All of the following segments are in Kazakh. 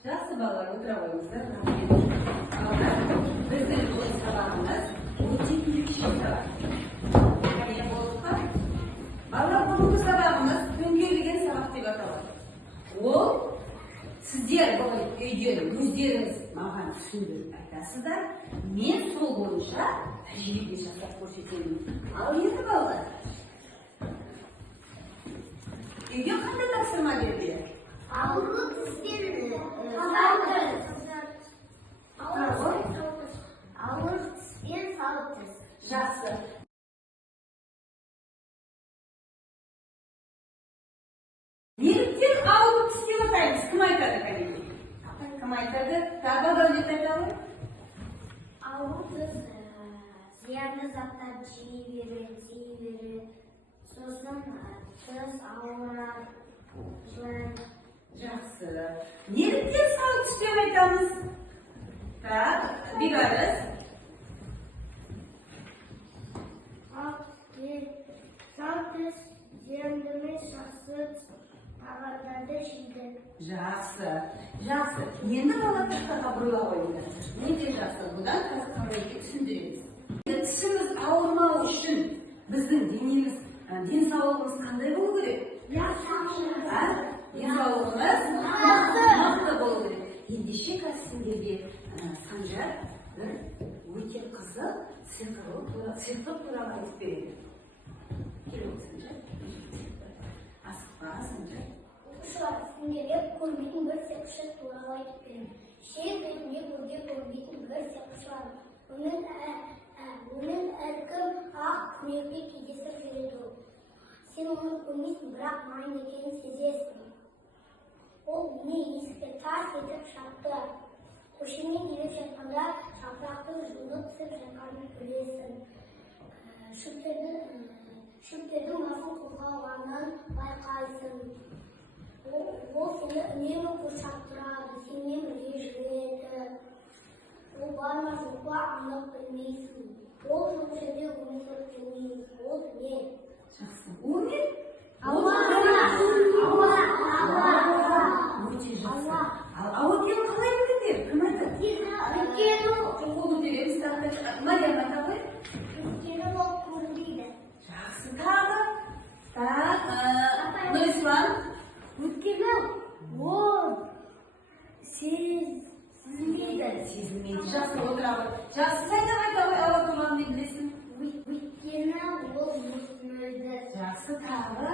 Жақсы балалар, отыра қойыңыздар. Біздің бұл сабағымыз өте ерекше сабақ. Қандай болды ма? Балалар, бүгінгі сабағымыз төңкерілген сабақ деп аталады. Ол сіздер бүгін үйден өздеріңіз маған түсіндіріп айтасыздар. Мен сол бойынша тәжірибе жасап көрсетемін. Ал енді балалар, үйге қандай тапсырма берді? Ауыр тіспен сауыт тіс. Жақсы. Неліктен ауыр тіс деп атаймыз? Кім айтады, кәдімгі? Кім айтады? Тағы дәулет айтады? Ауыр тіс зиянды заттар жей береді. Сосын тіс ауырады. Жақсы. Неліктен сау тіс деп айтамыз? Так, Бекарыс. Сау тіс зиянды емес, жақсы тағамдарды жейді. Жақсы. Жақсы. Енді бала тақтаға бұрыла қойыңдар. Өте жақсы. Бұдан қазір қалай түсіндіреміз. Тісіміз ауырмау үшін біздің денеміз, денсаулығымыз қандай болу керек? Денсаулығымыз мықты болу керек. Ендеше қазір сендерге Санжар бір өте қызық сыйлық туралы айтып береді. Келіп Санжар. Асықпа, Санжар. Оқушылар, сендерге көрмейтін бір сыйлық туралы айтып беремін. Шер бетінде көрге көрмейтін бір сыйлық бар. Оның әркім ақ күнекте кездесіп жүреді. Сен оны көрмейсің, бірақ майын екенін сезесің. Ол мені есікте тарс етіп шапты. Көшемен келіп жатқанда жапырақтың жұлдыз түсіп жатқанын көресің. Шөптердің басын қозғалғанын байқайсың. Ол сені үнемі қоршап тұрады, сенен бірге жүреді. Ол бар ма жоқ па анық білмейсің. Ол жоқ жерде өмір сүріп жүрмейді. Ол не? Жақсы. Ол не? Ауа. Өте жақсы. Ауа екенін қалай біліңдер? Кім айтады? Ол өтелеміз. Мария айта ғой? Өйткені ол көрінбейді. Жақсы. Тағы. Так. Нұрислам. Өйткені ол сезілмейді. Жақсы, отыра ғой. Жақсы, сайда айта ғой, ауа туралы не білесің? Өйткені ол мөлдір. Жақсы, тағы.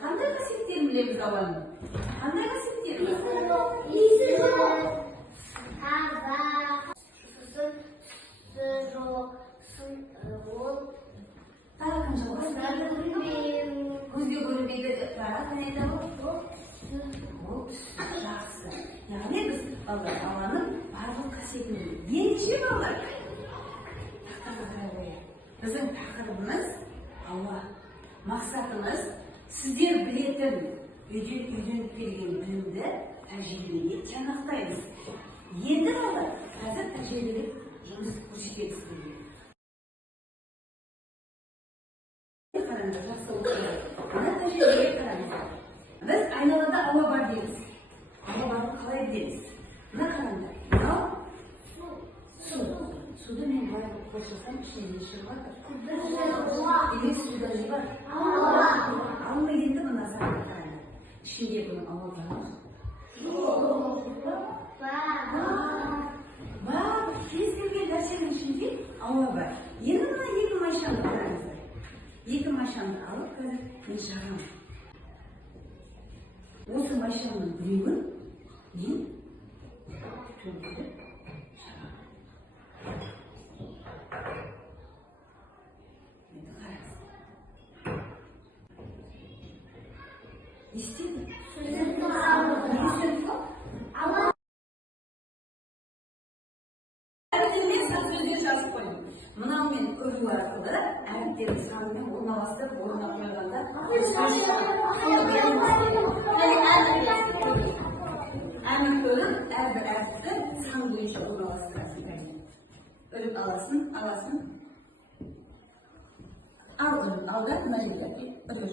Қандай қасиеттерін білеміз ауаның? Қандай қасиеттері? Иісі жоқ. Таза. Сосын түсі жоқ. Ол Тағы қанша қасиеттері? Көзге көрінбейді. Тағы қане айта ғой? Ол түсі. Жақсы. Яғни біз ауаның барлық қасиетін білеміз. Ендеше балалар, тақтаға қарай қояйық. Біздің тақырыбымыз ауа. Мақсатымыз сіздер білетін үйден үйреніп келген білімді тәжірибеге тиянақтаймыз. Енді балалар, қазір тәжірибелік жұмыс көрсетеді сіздерге. Қараңыздар, жақсы оқыңыздар. Мына тәжірибеге қараңыздар. Біз айналада ауа бар дейміз. Ауа барын қалай білеміз? Мына қараңдар. Мынау су. Суды мен былай қосылсам ішінен не шығады? Демек суда не бар? Ал енді мына затты қараңдар. Ішінде бұның ауа бар ма? Бар. Кез келген нәрсенің ішінде ауа бар. Енді мына екі майшаны қараңыздар. Екі майшаны алып қазір мен жағамын. Осы майшаның біреуін мен төңкеріп жағамын. Енді қараңыз. Не істеді? Сөздерді жазып қойдым. Мынау мен көру арқылы әріптердің санымен орналастырып орнына қойғанда Ana ko'rib, bir artni san bo'yicha o'rnalashtirasың. O'rib alasin. Alda nima deyapti? O'rib.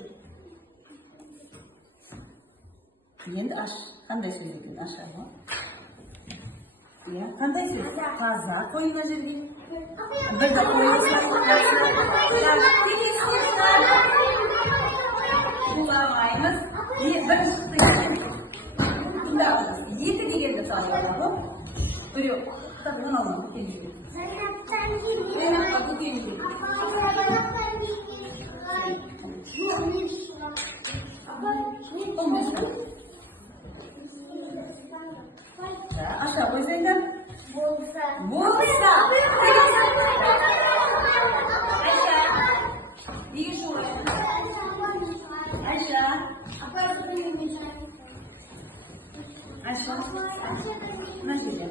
Endi qanday so'zlaydi? Ashami? Ya, qanday so'z? Toza qo'ying yerga. Birda qo'yinglar. Bulamaymiz. Bir yetti deganda so'rayapti. Yo'q, tabiiy olmam keling. Aşağı koysaydın. Bolsa. Aşağı. İyi şu. Aşağı.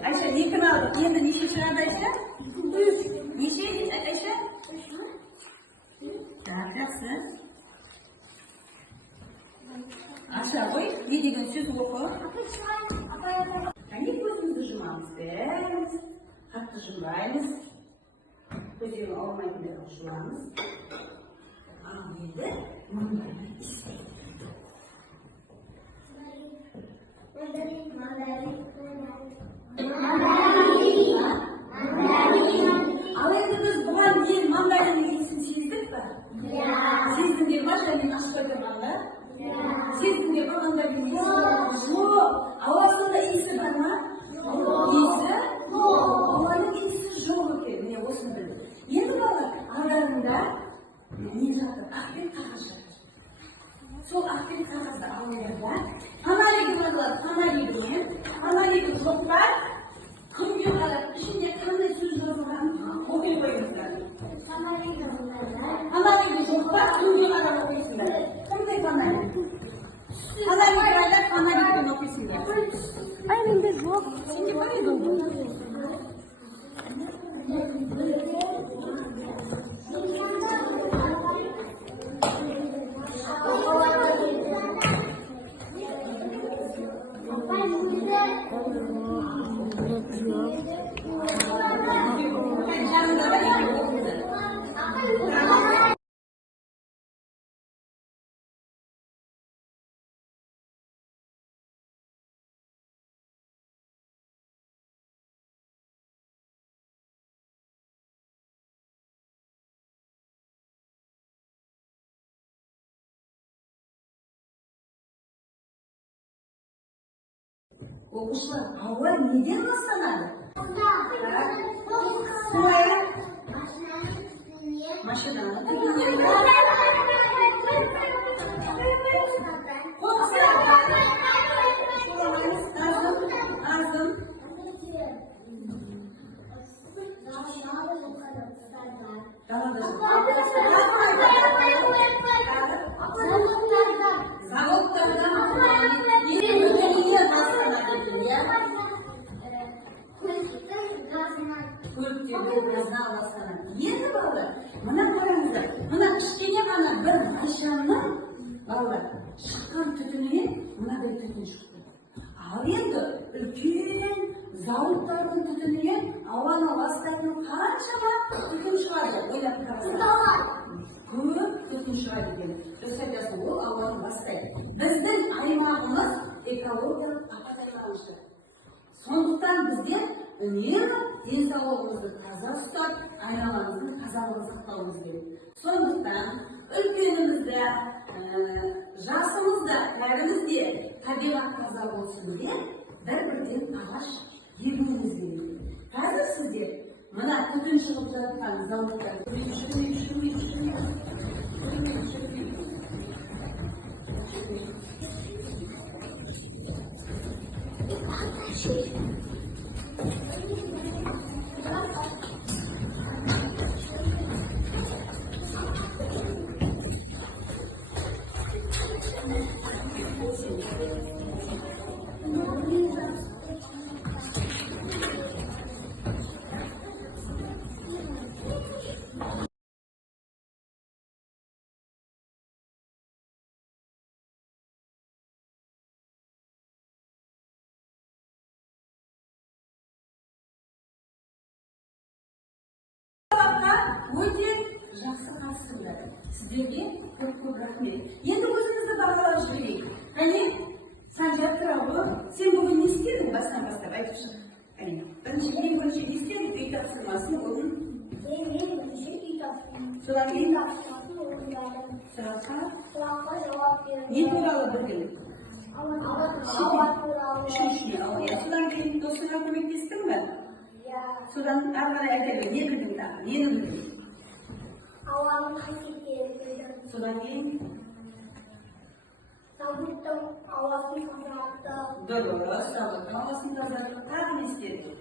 Aşağı ne kadar? Yine ne şey çıkardı Aşağı? Ne şey Aşağı? Yaksın. Aşağı koy. Ne degen söz oku. Hani gözümüzü yumamız biz. Hatta yumbayız. Gözümü olmayıp da yumamız. Ahmet'e bunları isteyin. Al endi biz bugan keyin mandarin yeyishni sezdik mi? Sezdim deb boshqa men ochib qo'yganman-da. Sezdim deb odamlarga yeyishni havasida isi bormi? Isi? Havoning isi yo'q ekan. Men o'zim bildim. Endi bola aralarında ne haqida ahbet qog'oz. Sol ahbet qog'ozda olganlar Analiga to'plar, kimga qarab, ishingga qanday so'z yozilganini o'qib qo'yinglar. Analiga to'plar, kimga qarab o'qiysizlar. Qanday analiga o'qiysizlar. Aynen biz bu. Senga qaraydi bu. O'qishlar avval neden boshlanadi? Mashinani Endi bolalar, mana qaranglar, mana ishga mana bir mashinani bolalar chiqqan tutuni bunday tutun chiqdi. Endi ulkan zavodlarning tutuni avvalo vositani qancha tutun chiqadi, o'ylab qaranglar. Ko'p tutun chiqadi ekan. O'sakasi bu avvalo vosita. Bizning aymog'imiz ekologik taqozolarimiz. So'ngdan bizga nima sog'lig'imizni toza tutib, ayollarimizni tozaligini saqlashimiz kerak. So'ngdan ulkanimizda, jasimizda, larimizda tabiat toza bo'lsin deb bir-biridan qarash yig'imiz kerak. Hozir sizga mana tutun chiqib turadigan zavodlar Өте жақсы қарсы қылады. Сіздерге көп рахмет. Енді өзімізді бағалап жіберейік. Әне, Санжар туралы сен бүгін не істедің бастан бастап айтып шық. Әне, бірінші не істедің? Үй тапсырмасын оның. Мен бірінші үй тапсырмасын. Содан кейін орындадым. сұраққа Жауап бердім. не туралы білдің? Ауа туралы. Үшіншіне, содан кейін досыңа көмектестің бе? Иә. Содан ары қарай айта бер, не білдің тағы? Нені білдің? Ауаның қасиеттерін білдім. Содан кейін Сабыттың ауасын тазартты. дұрыс, сабыттың ауасын тазартып, тағы не істедің?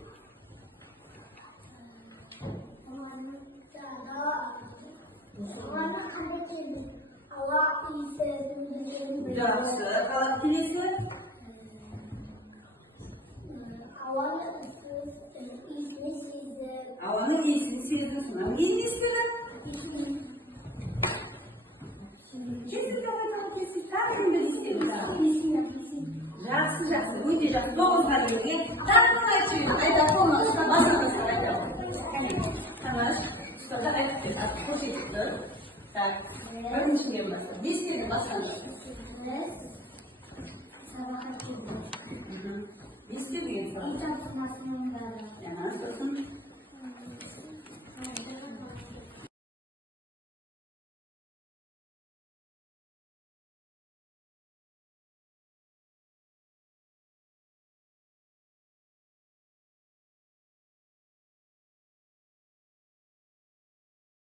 Ауаны қандай келді? Ауа иісін білдім. Жақсы, келесі? Ауаның иісін сездім. Ауаның иісін сездің, содан кейін не істедің? Тағы кімді істедің? Жақсы, өте жақсы. 9-ға келген. Тағы айтшы, айта қоймаңыз, басыңызға айта. Тамаш, ұстазға айтып кет, көрсетіп тұр. Так, біріншіден бастап. Не істедің басқанда? Сабаққа келдім. Не істедің? Үй тапсырмасын орындадым. Сосын